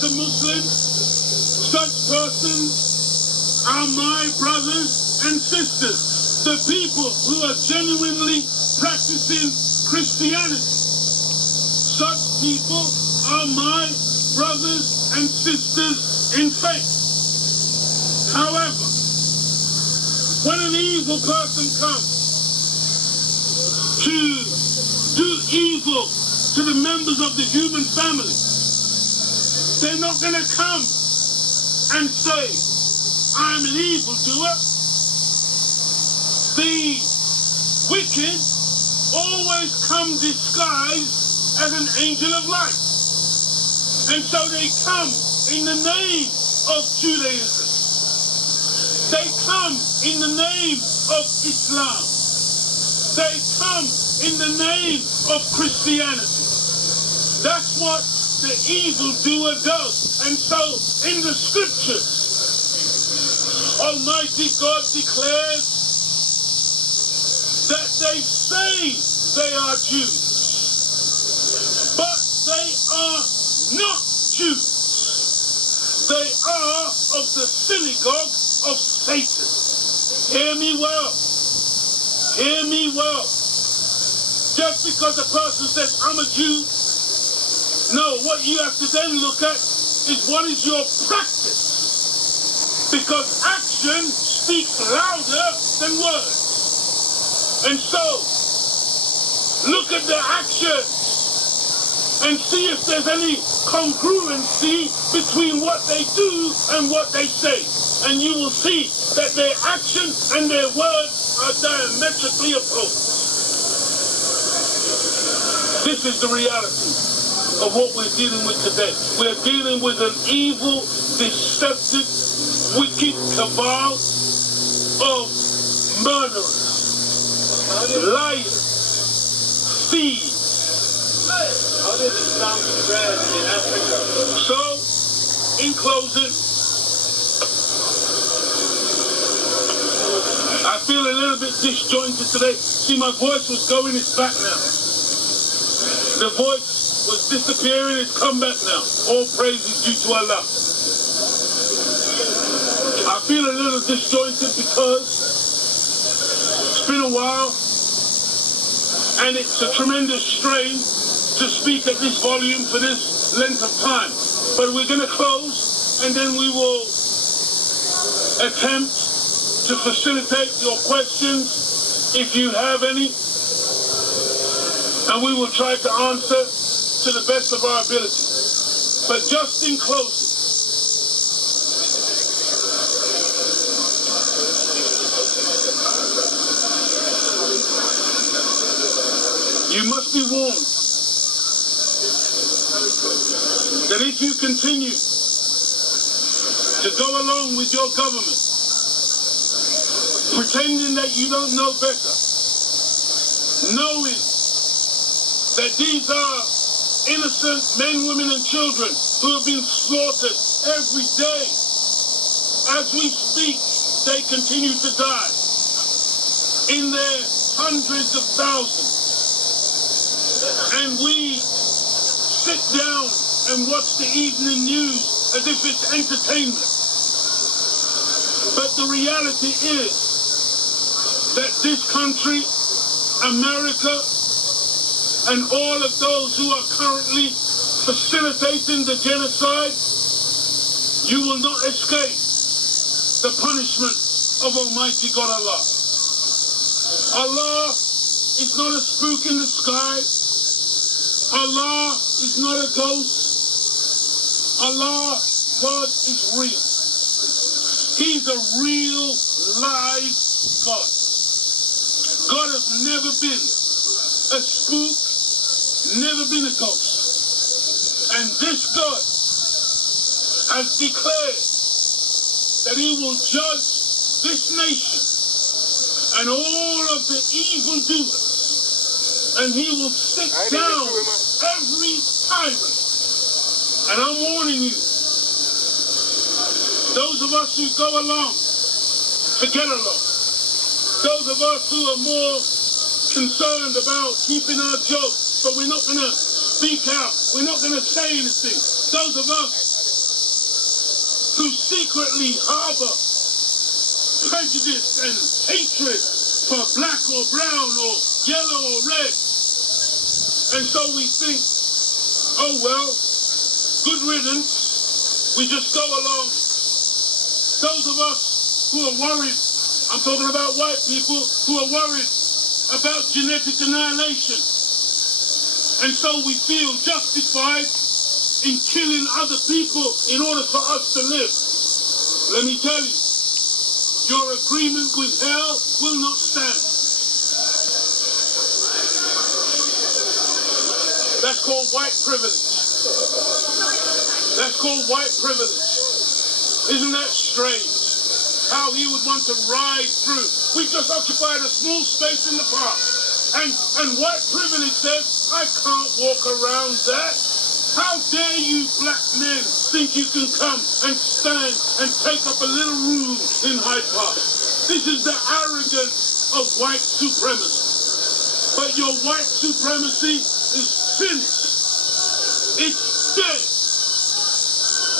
as a Muslim, such persons are my brothers and sisters. The people who are genuinely practicing Christianity, such people are my brothers and sisters in faith. However, when an evil person comes to do evil to the members of the human family, they're not going to come and say, I'm an evildoer. The wicked always come disguised as an angel of light. And so they come in the name of Judaism. They come in the name of Islam. They come in the name of Christianity. That's what the evildoer does. And so in the scriptures, Almighty God declares that they say they are Jews, but they are not Jews. They are of the synagogue of Satan. Hear me well. Hear me well. Just because a person says, I'm a Jew, no, what you have to then look at is what is your practice. Because action speaks louder than words. And so, look at their actions and see if there's any congruency between what they do and what they say. And you will see that their action and their words are diametrically opposed. This is the reality of what we're dealing with today. We're dealing with an evil, deceptive, wicked cabal of murderers, liars, thieves. How did Islam spread in Africa? So, in closing, I feel a little bit disjointed today. See, my voice was going, it's back now. The voice was disappearing, it's come back now. All praise is due to Allah. I feel a little disjointed because it's been a while and it's a tremendous strain to speak at this volume for this length of time. But we're going to close and then we will attempt to facilitate your questions if you have any, and we will try to answer to the best of our ability. But just in closing, you must be warned that if you continue to go along with your government, pretending that you don't know better, knowing that these are innocent men, women, and children who have been slaughtered every day. As we speak, they continue to die in their hundreds of thousands. And we sit down and watch the evening news as if it's entertainment. But the reality is that this country, America, and all of those who are currently facilitating the genocide, you will not escape the punishment of Almighty God Allah. Allah is not a spook in the sky. Allah is not a ghost. Allah, God is real. He's a real, live God. God has never been a spook, never been a ghost. And this God has declared that he will judge this nation and all of the evildoers, and he will sit down every tyrant. And I'm warning you, those of us who go along to get along, those of us who are more concerned about keeping our jobs, but we're not going to speak out, we're not going to say anything. Those of us who secretly harbor prejudice and hatred for black or brown or yellow or red. And so we think, oh well, good riddance, we just go along. Those of us who are worried, I'm talking about white people who are worried about genetic annihilation. And so we feel justified in killing other people in order for us to live. Let me tell you, your agreement with hell will not stand. That's called white privilege. That's called white privilege. Isn't that strange? How he would want to ride through. We've just occupied a small space in the park. And white privilege says, I can't walk around that. How dare you black men think you can come and stand and take up a little room in Hyde Park? This is the arrogance of white supremacy. But your white supremacy is finished. It's dead.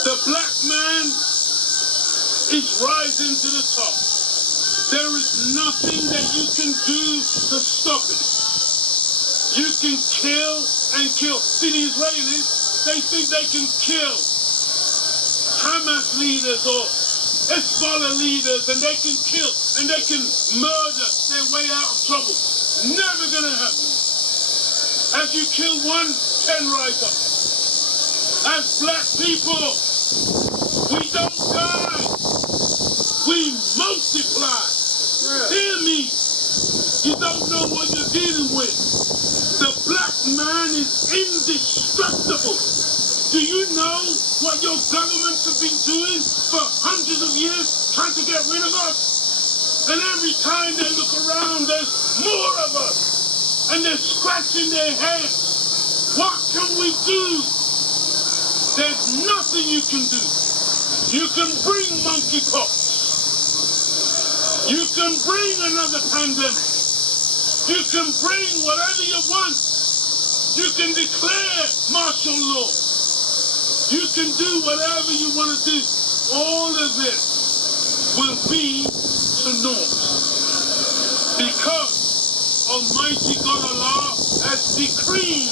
The black man is rising to the top. There is nothing that you can do to stop it. You can kill and kill. See, the Israelis, they think they can kill Hamas leaders or Hezbollah leaders, and they can kill and they can murder their way out of trouble. Never gonna happen. As you kill one, 10 rise up. As black people, we don't die. We multiply. Hear me. You don't know what you're dealing with. The black man is indestructible. Do you know what your governments have been doing for hundreds of years, trying to get rid of us? And every time they look around, there's more of us. And they're scratching their heads. What can we do? There's nothing you can do. You can bring monkeypox. You can bring another pandemic. You can bring whatever you want. You can declare martial law. You can do whatever you want to do. All of it will be to naught. Because Almighty God Allah has decreed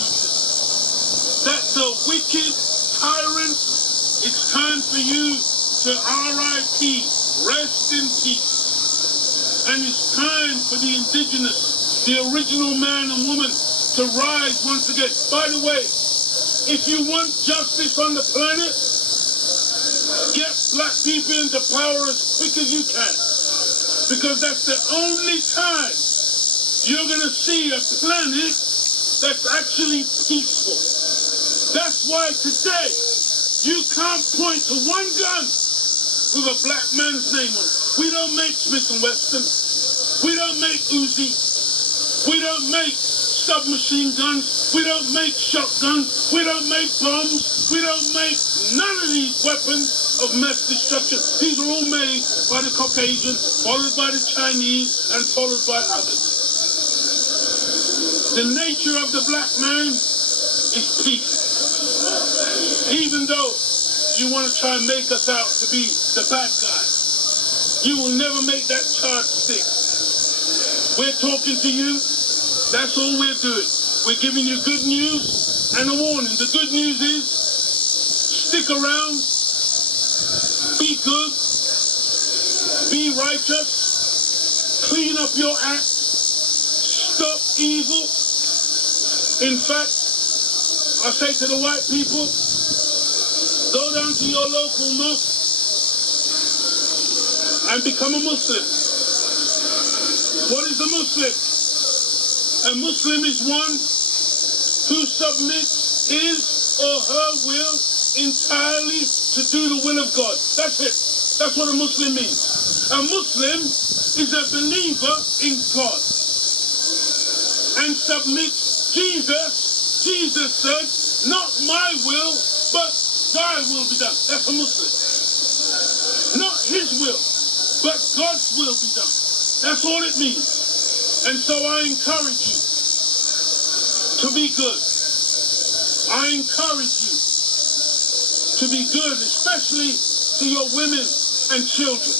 that the wicked tyrants, it's time for you to R.I.P., rest in peace. And it's time for the indigenous, the original man and woman to rise once again. By the way, if you want justice on the planet, get black people into power as quick as you can. Because that's the only time you're going to see a planet that's actually peaceful. That's why today you can't point to one gun with a black man's name on it. We don't make Smith & Wesson. We don't make Uzi. We don't make submachine guns. We don't make shotguns. We don't make bombs. We don't make none of these weapons of mass destruction. These are all made by the Caucasians, followed by the Chinese, and followed by others. The nature of the black man is peace. Even though you want to try and make us out to be the bad guy, you will never make that charge stick. We're talking to you. That's all we're doing. We're giving you good news and a warning. The good news is, stick around, be good, be righteous, clean up your act, stop evil. In fact, I say to the white people, go down to your local mosque and become a Muslim. What is a Muslim? A Muslim is one who submits his or her will entirely to do the will of God. That's it. That's what a Muslim means. A Muslim is a believer in God and submits Jesus. Jesus said, not my will, but thy will be done. That's a Muslim. Not his will, but God's will be done. That's all it means. And so I encourage you to be good. I encourage you to be good, especially to your women and children.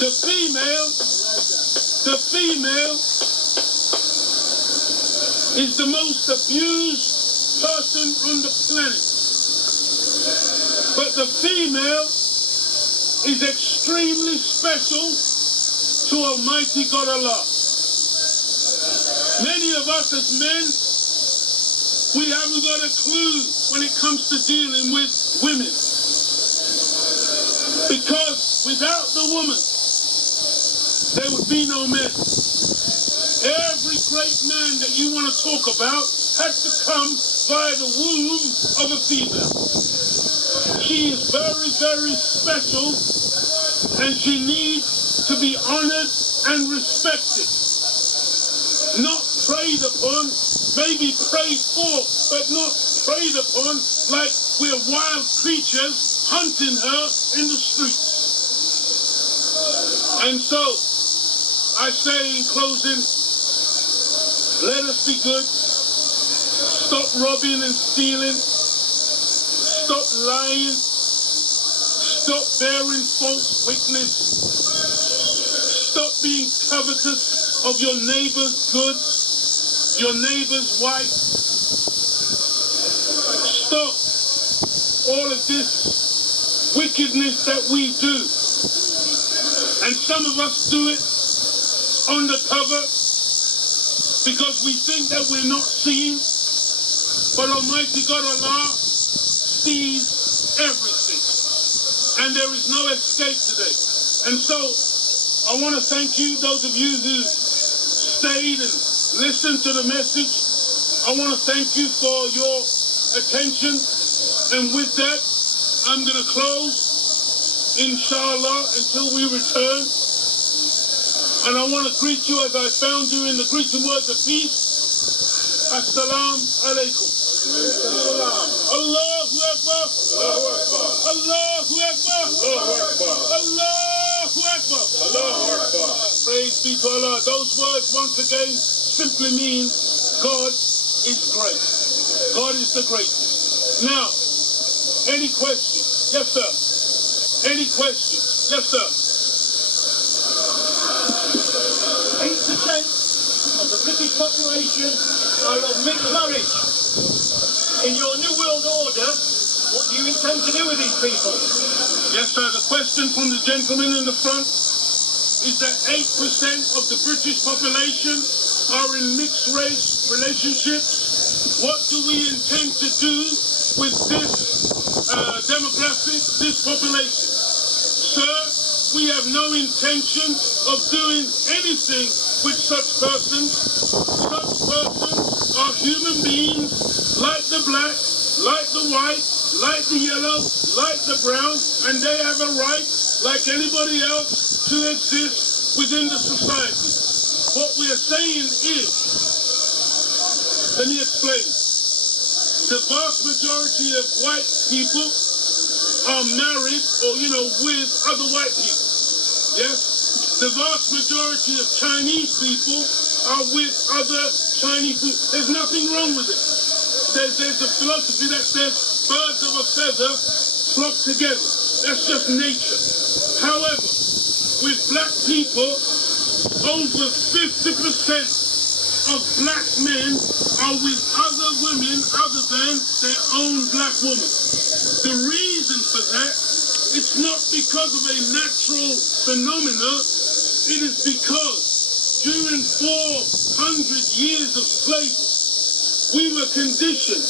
The female is the most abused person on the planet. But the female is extremely special to Almighty God Allah. Many of us as men, we haven't got a clue when it comes to dealing with women. Because without the woman, there would be no men. Every great man that you want to talk about had to come via the womb of a female. She is very, very special, and she needs to be honored and respected. Not preyed upon, maybe prayed for, but not preyed upon like we're wild creatures hunting her in the streets. And so, I say in closing, let us be good. Stop robbing and stealing. Stop lying. Stop bearing false witness. Stop being covetous of your neighbor's goods, your neighbor's wife. Stop all of this wickedness that we do. And some of us do it undercover because we think that we're not seeing. But Almighty God Allah sees everything. And there is no escape today. And so I want to thank you, those of you who stayed and listened to the message. I want to thank you for your attention. And with that, I'm going to close, inshallah, until we return. And I want to greet you as I found you in the greeting words of peace. Assalamu alaikum. Allahu Akbar. Allahu Akbar. Allahu Akbar. Praise be to Allah. Those words once again simply mean God is great. God is the greatest. Now, any questions? Yes, sir. Any questions? Yes, sir. 8% of the British population are of mixed marriage. In your New World Order, what do you intend to do with these people? Yes, sir. The question from the gentleman in the front is that 8% of the British population are in mixed race relationships. What do we intend to do with this demographic, this population? Sir, we have no intention of doing anything with such persons. Such persons are human beings like the black, like the white, like the yellow, like the brown, and they have a right, like anybody else, to exist within the society. What we are saying is, let me explain. The vast majority of white people are married or, with other white people. Yes? The vast majority of Chinese people are with other Chinese people. There's nothing wrong with it. There's a philosophy that says birds of a feather flock together. That's just nature. However, with black people, over 50% of black men are with other women other than their own black woman. The reason for that, it's not because of a natural phenomena. It is because during 400 years of slavery, we were conditioned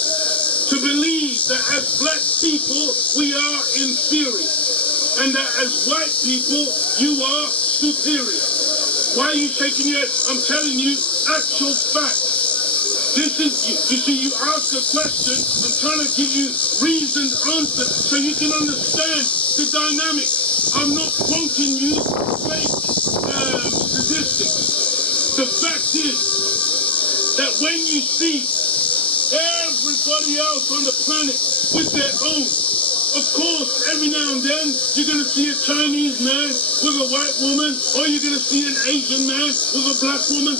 to believe that as black people, we are inferior, and that as white people, you are superior. Why are you shaking your head? I'm telling you actual facts. This is, you see, you ask a question, I'm trying to give you reasoned answer so you can understand the dynamic. I'm not quoting you fake statistics. The fact is that when you see everybody else on the planet with their own, of course, every now and then, you're going to see a Chinese man with a white woman, or you're going to see an Asian man with a black woman.